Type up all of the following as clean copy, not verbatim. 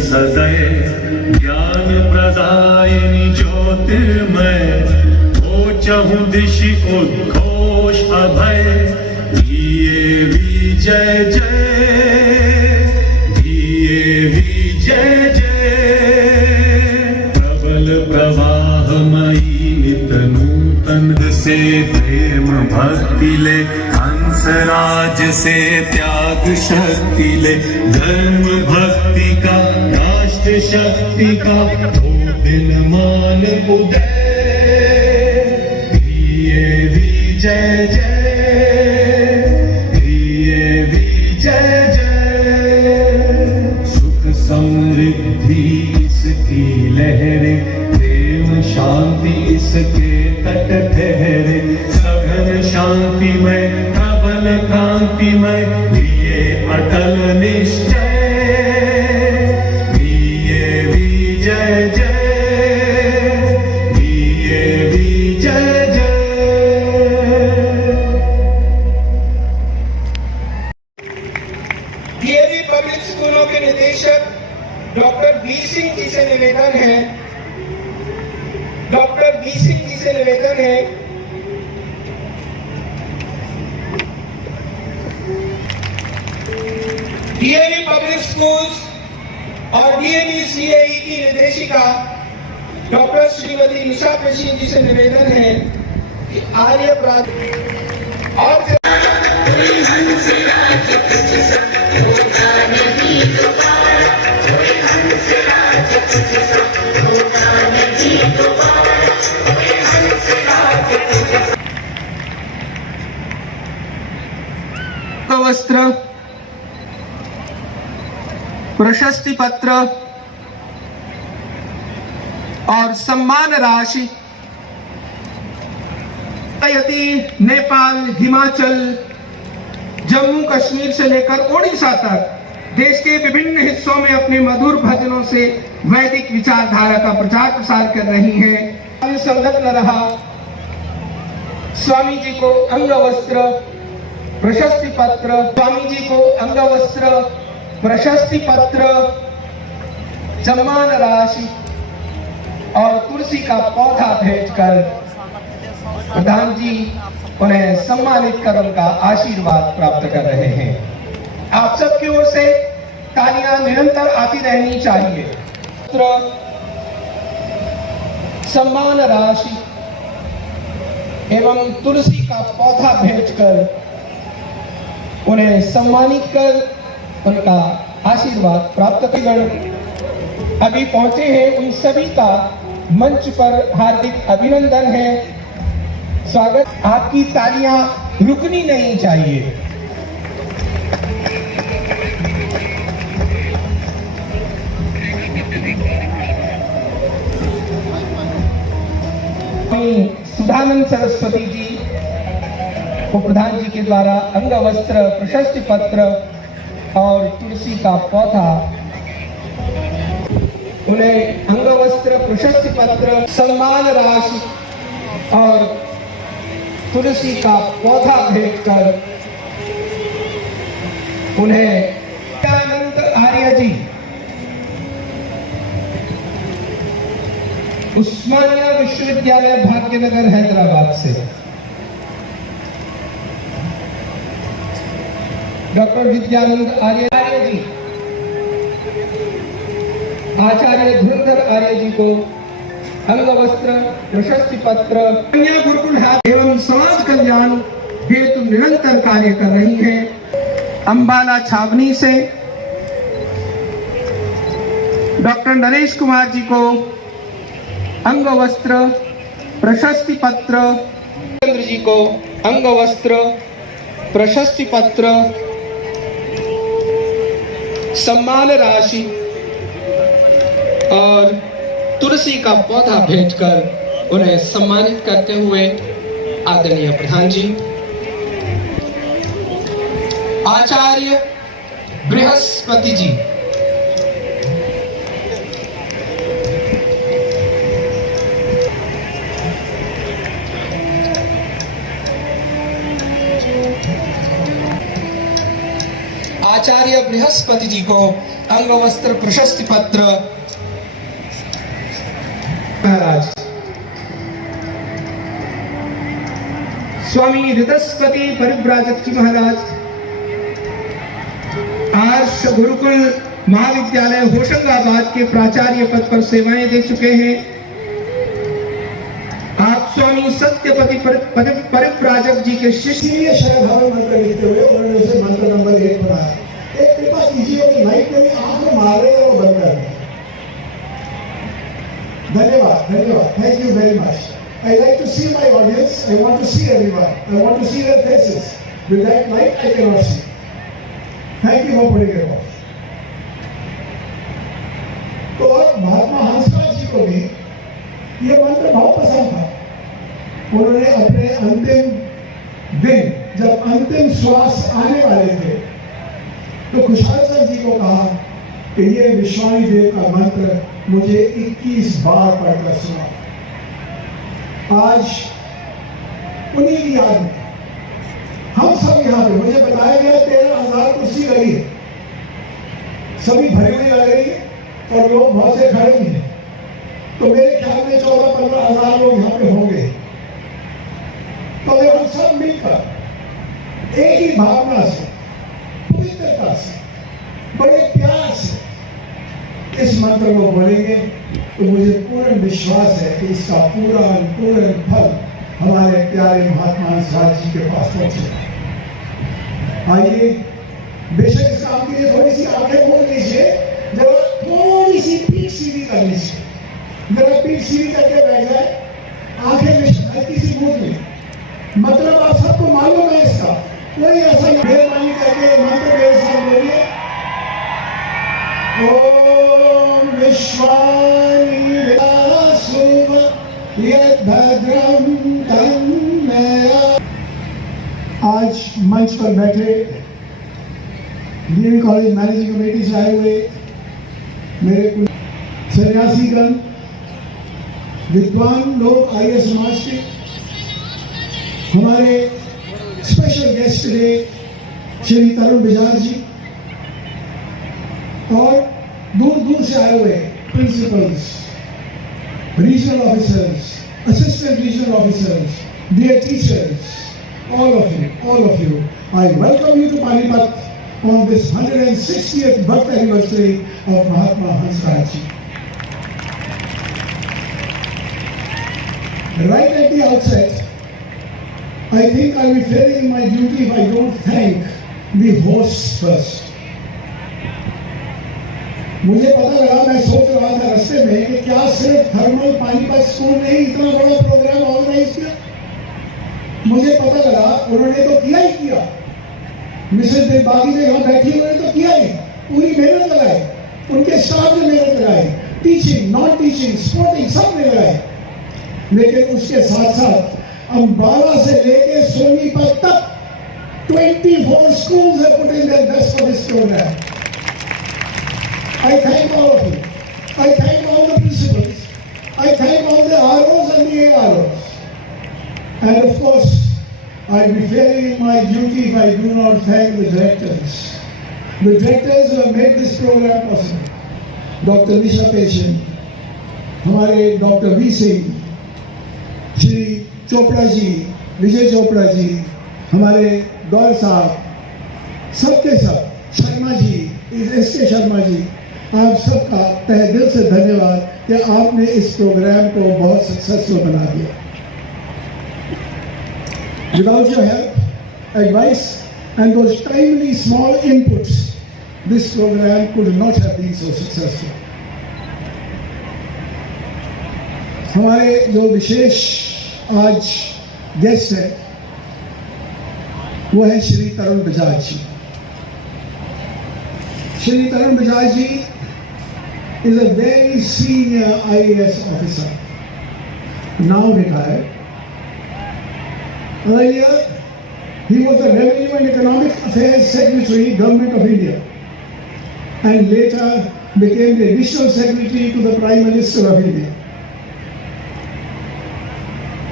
सदय ज्ञान प्रदायिनी ज्योतिर्मय हो चहु दिशि उद्घोष अभय धीये विजय जय धीये विजय जय प्रबल प्रवाहमयी नित नूतन से प्रेम भक्ति ले हंसराज से त्याग शक्ति ले धर्म भक्ति का राष्ट्र शक्ति का हो दिन मान उदय धीये विजय जय धीये विजय जय सुख समृद्धि इसकी लहरे प्रेम शांति इसके तट ठहरे सघन शांति में प्रबल क्रांति में दिए अटल निश्चय दिए विजय जय दिए विजय जय। डीएवी पब्लिक स्कूलों के निदेशक डॉक्टर वी सिंह जी से निवेदन है डीएवी पब्लिक स्कूल्स और डीएवी सीएई की निर्देशिका डॉक्टर श्रीमती निशा पेशी जी से निवेदन है कि आर्य और वस्त्र प्रशस्ति पत्र और सम्मान राशि नेपाल, हिमाचल, जम्मू कश्मीर से लेकर ओडिशा तक देश के विभिन्न हिस्सों में अपने मधुर भजनों से वैदिक विचारधारा का प्रचार प्रसार कर रही हैं। संलग्न रहा स्वामी जी को अंगवस्त्र प्रशस्ति पत्र, स्वामी जी को अंगवस्त्र प्रशस्ति पत्र, सम्मान राशि और तुलसी का पौधा भेजकर प्रधान जी उन्हें सम्मानित कर उनका आशीर्वाद प्राप्त कर रहे हैं। आप सबकी ओर से तालियां निरंतर आती रहनी चाहिए। सम्मान राशि एवं तुलसी का पौधा भेजकर उन्हें सम्मानित कर उनका आशीर्वाद प्राप्त कर अभी पहुंचे हैं, उन सभी का मंच पर हार्दिक अभिनंदन है, स्वागत। आपकी तालियां रुकनी नहीं चाहिए। सुधानंद सरस्वती जी को प्रधान जी के द्वारा अंगवस्त्र प्रशस्ति पत्र और तुलसी का पौधा, उन्हें अंगवस्त्र प्रशस्ति पत्र, सम्मान राशि और तुलसी का पौधा भेजकर उन्हें आनंद आर्य जी उस्मानिया विश्वविद्यालय भाग्यनगर हैदराबाद से, डॉक्टर विद्यानंद आर्य जी आचार्य धुरंधर आर्य जी को अंगवस्त्र प्रशस्ति पत्र, कन्या गुरुकुल एवं समाज कल्याण हेतु निरंतर कार्य कर रही हैं। अंबाला छावनी से डॉक्टर नरेश कुमार जी को अंगवस्त्र प्रशस्ति पत्र, चंद्र जी को अंगवस्त्र प्रशस्ति पत्र, सम्मान राशि और तुलसी का पौधा भेजकर उन्हें सम्मानित करते हुए आदरणीय प्रधान जी आचार्य बृहस्पति जी आचार्य बृहस्पति जी को अंगवस्त्र प्रशस्ति पत्र महाराज स्वामी ऋतस्पति परिव्राजक जी महाराज आर्ष गुरुकुल महाविद्यालय होशंगाबाद के प्राचार्य पद पर सेवाएं दे चुके हैं। आप स्वामी सत्यपति परिव्राजक जी के शिष्य। इसीलिए शरद हवन मंत्र लिखते हुए उन्होंने उसे मंत्र नंबर 1 बनाया। एक कृपा कीजिए कि लाइट में आंख में मार रहे हैं वो बंद कर दें। धन्यवाद धन्यवाद, thank you very much. I like to see my audience. I want to see everyone. I want to see their faces. With that light, I cannot see. Thank you for putting it off. तो महात्मा हंसराज जी को भी ये मंत्र बहुत पसंद था। उन्होंने अपने अंतिम दिन जब अंतिम श्वास आने वाले थे तो खुशहाल चंद जी को कहा कि ये विश्वाणी देव का मंत्र मुझे 21 बार पढ़कर सुना। आज उन्हीं की याद में हम सब यहाँ पे, मुझे बताया गया 13,000 कुर्सी लगी है, सभी भरी हुई लग रही है और लोग बहुत से खड़े भी हैं। तो मेरे ख्याल में 14-15,000 लोग यहाँ पे होंगे। तो अगर हम सब मिलकर एक ही भावना से, पवित्रता से, बड़े प्यार से इस मंत्र को बोलेंगे तो मुझे पूर्ण विश्वास है कि इसका पूर्ण फल हमारे प्यारे महात्मा हंसराज जी के पास पहुंचेगा। आइए, बेशक इस काम के लिए थोड़ी सी आंखें खोल लीजिए, जरा थोड़ी सी पीठ सीधी कर लीजिए, जरा पीठ सीधी करके बैठ जाए, आंखें हल्की सी मूंद ली। मतलब आप सबको मालूम है इसका, कोई ऐसा मेहरबानी करके मंत्र मेरे साथ बोलिए। ओम विश्वानि व्यासुव यद्भद्रं तन्मया। आज मंच पर बैठे डीएवी कॉलेज मैनेजिंग कमेटी से आए हुए मेरे कुछ सन्यासीगण, विद्वान लोग, आर्य समाज के, हमारे special guest day Shri Tarun Bijaj ji और दूर दूर से आए हुए principals, regional officers, assistant regional officers, dear teachers, all of you, I welcome you to Panipat on this 160th birth anniversary of Mahatma Hansraj ji. Right at the outset, I think I'll be failing in my duty if I don't thank the hosts first. मुझे पता लगा, मैं सोच रहा था रास्ते में कि क्या सिर्फ थर्मल पानीपत स्कूल ने ही इतना बड़ा प्रोग्राम ऑर्गेनाइज किया। मुझे पता लगा उन्होंने तो किया ही किया, मिसेस देवबागी ने यहाँ बैठी उन्होंने तो किया ही, पूरी मेहनत लगाई, उनके स्टाफ ने मेहनत लगाई, टीचिंग, नॉन टीचिंग, स्पोर्टिंग, सब ने लगाई। लेकिन उसके साथ साथ अम्बाला से लेके सोनीपत तक 24 schools have put in their best for this program. I thank all of you. I thank all the principals. I thank all the ROs and the AROs. And of course, I'll be failing in my duty if I do not thank the directors. The directors who have made this program possible. Dr. Nisha Patient, हमारे Dr. V. Singh, Shri Chopra ji, विजय चोपड़ा जी, हमारे गौर साहब, सबके सब, Sharma ji, SK. Sharma ji, आप सबका तहे दिल से धन्यवाद कि आपने इस प्रोग्राम को बहुत सक्सेसफुल बना दिया। Without your help, advice and those timely small inputs, this program could not have been so successful. हमारे जो विशेष आज गेस्ट है वो है श्री तरुण बजाज जी। श्री तरुण बजाज जी is a very senior IAS officer, now retired. Earlier, he was the Revenue and Economic Affairs Secretary, Government of India, and later became the Additional Secretary to the Prime Minister of India.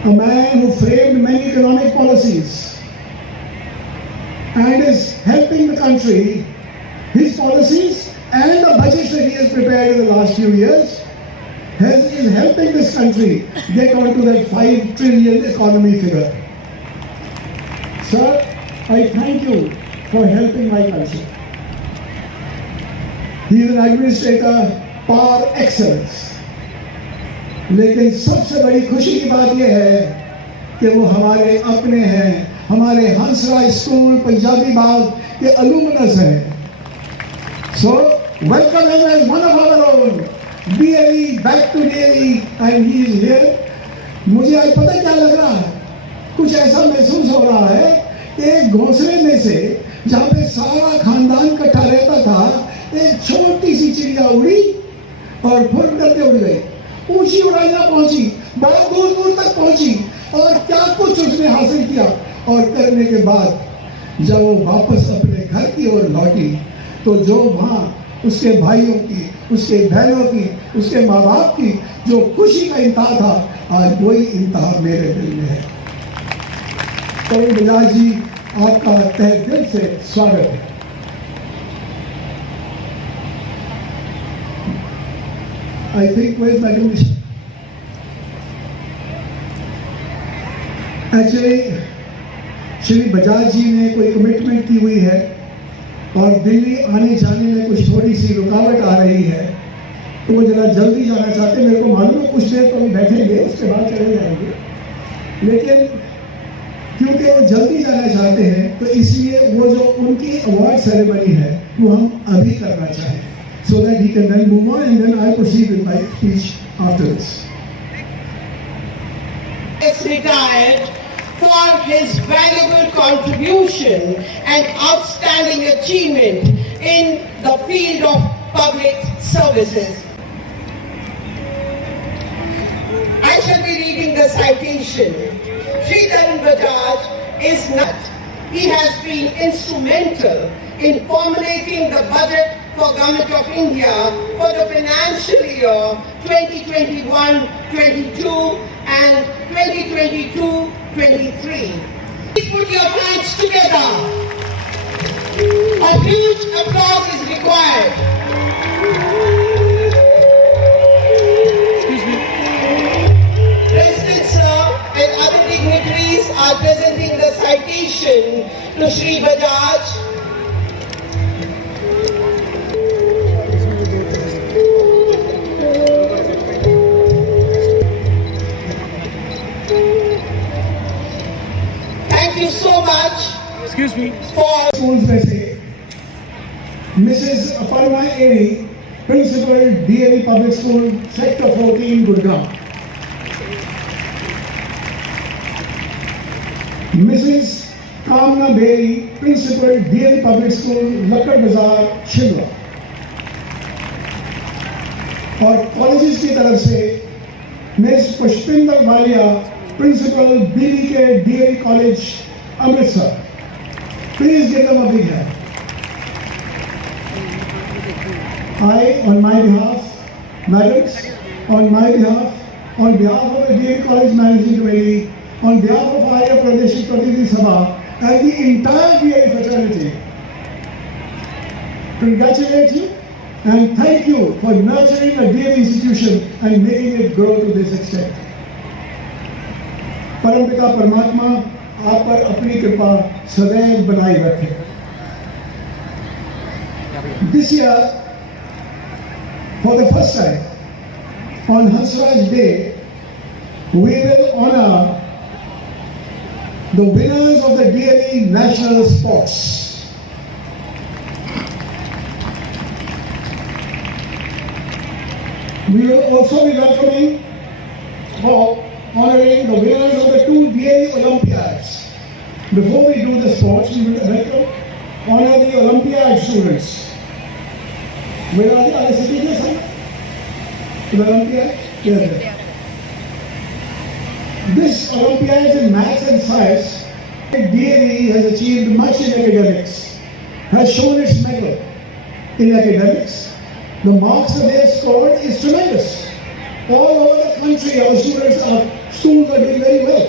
A man who framed many economic policies and is helping the country. His policies and the budgets that he has prepared in the last few years is helping this country get onto that 5 trillion economy figure. Sir, I thank you for helping my country. He is an administrator par excellence. लेकिन सबसे बड़ी खुशी की बात यह है कि वो हमारे अपने हैं, हमारे हंसराज स्कूल पंजाबी बाग के alumnus हैं. So welcome him as one of our own. DAV, back to DAV, and he is here. मुझे आज पता क्या लग रहा है, कुछ ऐसा महसूस हो रहा है कि एक घोंसले में से जहाँ पे सारा खानदान इकट्ठा रहता था, एक छोटी सी चिड़िया उड़ी और फुर करके उड़ गई. ऊंची उड़ाइयां पहुंची, बहुत दूर दूर तक पहुंची, और क्या कुछ उसने हासिल किया. और करने के बाद जब वो वापस अपने घर की ओर लौटी तो जो वहाँ उसके भाइयों की, उसके बहनों की, उसके माँ बाप की जो खुशी का इंतहा था, आज वही इंतहा मेरे दिल में है. तरुण बजाज जी, आपका तहे दिल से स्वागत है. I think where's my donation? Actually, Shri Bajaj जी ने कोई कमिटमेंट की हुई है और दिल्ली आने जाने में कुछ थोड़ी सी रुकावट आ रही है, तो वो जरा जल्दी जाना चाहते हैं. मेरे को मालूम है कुछ देर तो हम बैठेंगे, उसके बाद चले जाएंगे, लेकिन क्योंकि वो जल्दी जाना चाहते हैं तो इसलिए वो जो उनकी अवार्ड सेरेमनी है वो हम अभी करना चाहें, so that he can then move on, and then I proceed with my speech after this. Is retired for his valuable contribution and outstanding achievement in the field of public services. I shall be reading the citation. Shri Tarun Bajaj is not. He has been instrumental in formulating the budget for Government of India for the financial year 2021-22 and 2022-23. Please put your hands together. A huge applause is required. President Sir and other dignitaries are presenting the citation to Shri Bajaj. Thank you so much. Excuse me. For Schools में से Mrs. Aparna Eri, Principal DAV Public School, Sector 14, Gurgaon. Mrs. Kamna Beri, Principal DAV Public School, Lakkad Bazaar, Shimla. और colleges की तरफ से miss Pushpinder Walia, principal BBK DAV College, Amritsar. Please give them a big hand. I, on my behalf, madams, on behalf of the DAV College Managing Committee, on behalf of Arya Pradesh Pratidhi Sabha and the entire DAV fraternity, congratulate you and thank you for nurturing a DAV institution and making it grow to this extent. परमपिता परमात्मा आप पर अपनी कृपा सदैव बनाए रखे. This year, for the first time, on Hansraj Day, we will honor the winners of the DAV National Sports. We will also be welcoming or honoring the winners of the 2 DAV Olympiads. Before we do the sports, we will honor the Olympiad students. Where are the citizens? The Olympiad? Yes. This Olympiads in Maths and Science, DAV has achieved much in academics, has shown its mettle in academics. The marks that they have scored is tremendous. All over the country, our schools are doing very well.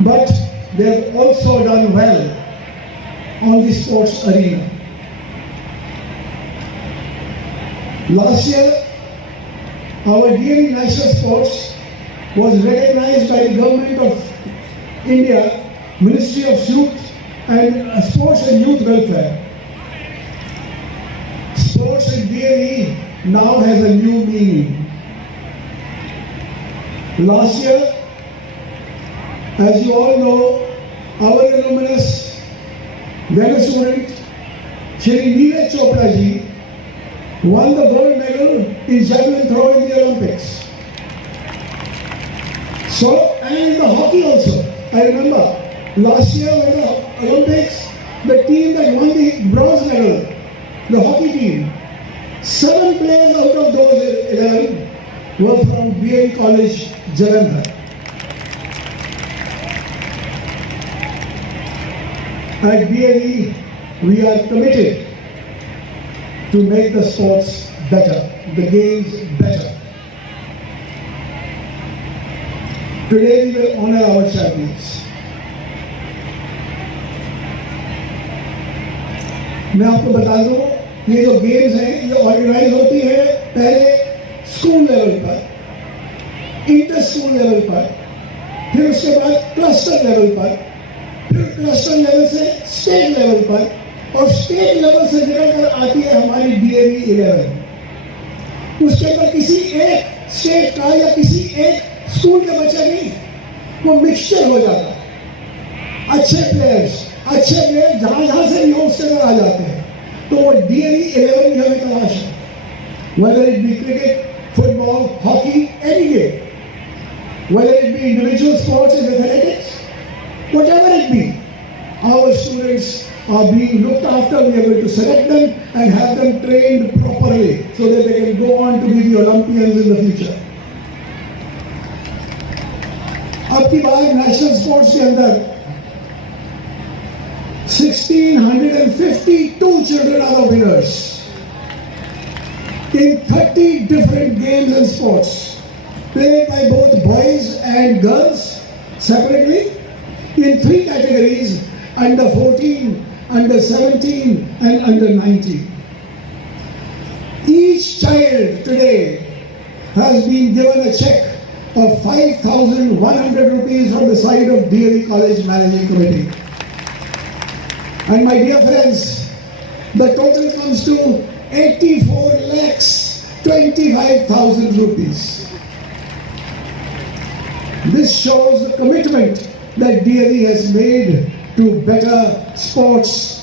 But they have also done well on the sports arena. Last year, our DAV National Sports was recognized by the Government of India, Ministry of Youth and Sports and Youth Welfare. Sports in DAV now has a new meaning. Last year, as you all know, our illustrious then student Shri Neeraj Chopra ji won the gold medal in javelin throw in the Olympics. So, and in the hockey also. I remember last year when the Olympics, the team that won the bronze medal, the hockey team, 7 players out of those 11 were from BA College, Jalandhar. At BAE, we are committed to make the sports better, the games better. Today we will honor our champions. मैं आपको बता दूं, ये जो games हैं, ये organise होती है पहले स्कूल लेवल पर, इंटर स्कूल लेवल पर, फिर उसके बाद क्लस्टर लेवल पर, फिर क्लस्टर लेवल से स्टेट लेवल पर, और स्टेट लेवल से निकलकर आती है हमारी DAV 11। उसके अंदर किसी एक स्टेट का या किसी एक स्कूल के बच्चे नहीं, वो मिक्सचर हो जाता है। अच्छे प्लेयर्स जहां से भी हो उसके अंदर आ जाते हैं, तो वो DAV 11 की हमें तलाश है। Whether it be cricket, football, hockey, any game, whether it be individual sports and athletics, whatever it be, our students are being looked after. We are going to select them and have them trained properly so that they can go on to be the Olympians in the future. अब की बार national sports के अंदर 1652 children are the winners in 30 different games and sports played by both boys and girls separately in 3 categories: under 14, under 17 and under 19. Each child today has been given a check of 5,100 rupees from the side of DAV College Managing Committee. And my dear friends, the total comes to 84,25,000 rupees. This shows the commitment that DAV has made to better sports,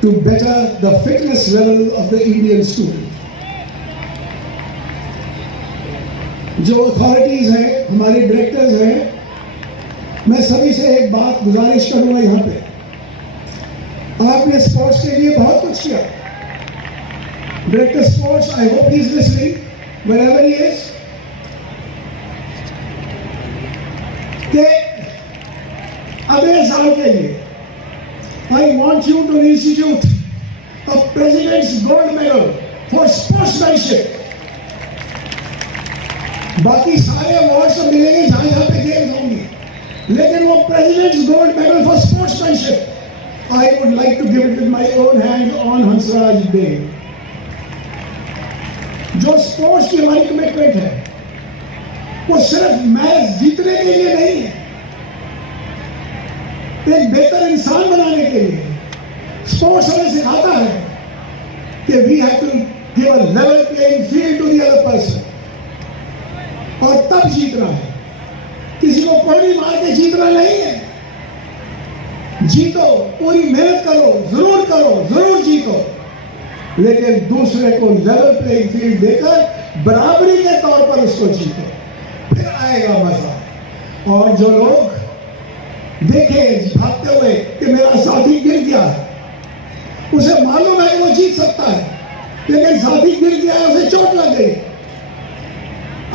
to better the fitness level of the Indian student. जो authorities हैं, हमारे directors हैं, मैं सभी से एक बात गुजारिश करूंगा यहाँ पे, आपने स्पोर्ट्स के लिए बहुत कुछ किया। Director sports, I hope he is listening wherever he is, कि अगले साल के लिए I want you to institute a president's gold medal for sportsmanship. बाकी सारे अवार्ड्स तो मिलेंगे जहां जहां पे गेम्स होंगी, लेकिन वो president's gold medal for sportsmanship I would like to give it with my own hands on Hansraj Day. जो स्पोर्ट्स की हमारी कमिटमेंट है, वो सिर्फ मैच जीतने के लिए नहीं है, एक बेहतर इंसान बनाने के लिए। स्पोर्ट्स हमें सिखाता है कि we have to give a level playing field to the other person, और तब जीतना है, किसी को पौड़ी मार के जीतना नहीं है। जीतो, पूरी मेहनत करो, जरूर जीतो, लेकिन दूसरे को लेवल प्लेइंग फील्ड देकर बराबरी के तौर पर उसको जीतो, फिर आएगा मजा। और जो लोग देखे भागते हुए कि मेरा साथी गिर गया है, उसे मालूम है वो जीत सकता है, लेकिन साथी गिर गया है, उसे चोट लग गई,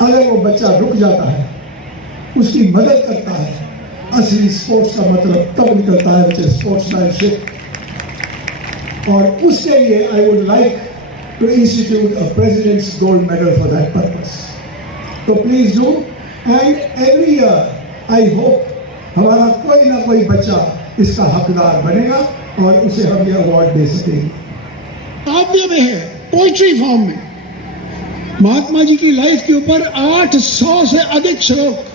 अगर वो बच्चा रुक जाता है, उसकी मदद करता है, असली स्पोर्ट्स का मतलब तब निकलता है, which is sportsmanship। और उसके लिए I would like to institute a president's gold medal for that purpose. तो please do, and every year I hope हमारा कोई ना कोई बच्चा इसका हकदार बनेगा और उसे हम ये अवार्ड दे सकेंगे। काव्य में है, पोइट्री फॉर्म में, महात्मा जी की लाइफ के ऊपर 800 से अधिक श्लोक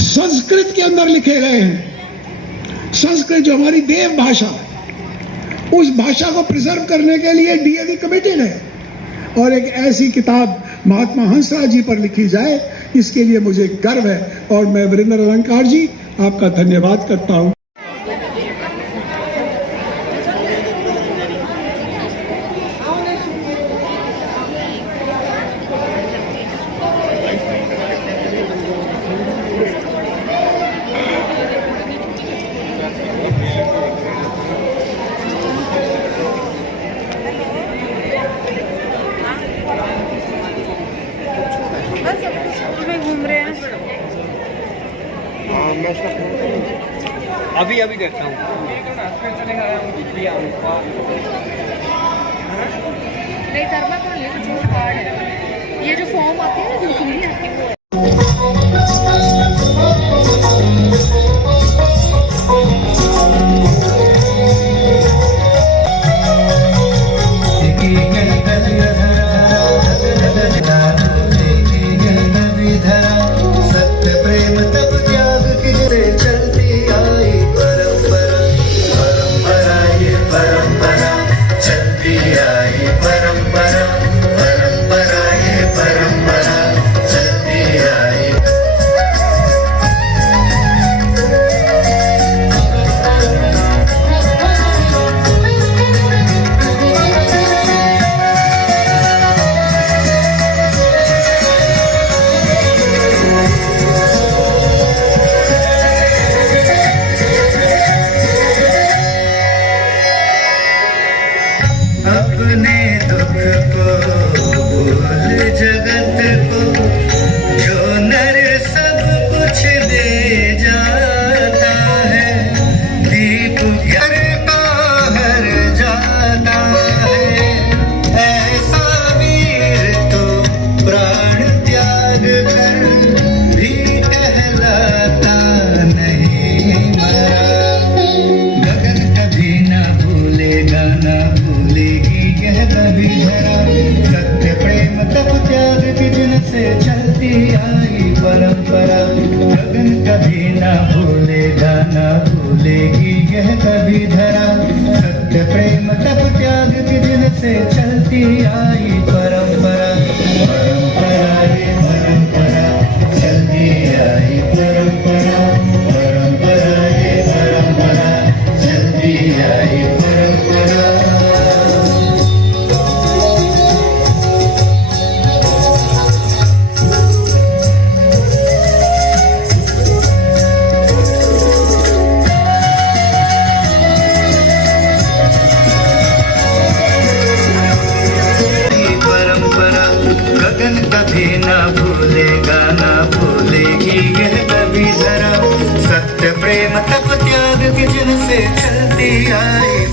संस्कृत के अंदर लिखे गए हैं। संस्कृत जो हमारी देव भाषा है, उस भाषा को प्रिजर्व करने के लिए डीएवी कमिटेड है, और एक ऐसी किताब महात्मा हंसराज जी पर लिखी जाए, इसके लिए मुझे गर्व है और मैं वीरेंद्र अलंकार जी आपका धन्यवाद करता हूं। बस अब तो स्कूल में घूम रहे हैं। अभी अभी देखता हूँ। नहीं थर्मा कौन ले, जो कार्ड है, ये जो फॉर्म आती है ना, जो सीढ़ी आती है वो है। अपने दुख को भूल जगत को जो नर सब कुछ दे जाता है, दीप घर का हर जाता है। ऐसा वीर तो प्राण त्याग कर भी कहलाता नहीं मरा। गगन कभी ना भूलेगा ना भूलेगी यह कभी धरा। सत्य प्रेम तप त्याग की जिनसे चलती आई परंपरा। गगन कभी ना भूलेगा ना भूलेगी यह कभी धरा। सत्य प्रेम तप त्याग की जिनसे चलती आई परंपरा। परंपरा ये परंपरा चलती आई परंपरा। परंपरा ये परंपरा चलती आई परंपरा। परंपरा गगन कभी ना भूलेगा ना भूलेगी यह कभी धरा। सत्य प्रेम तप त्याग की जिनसे चलती आई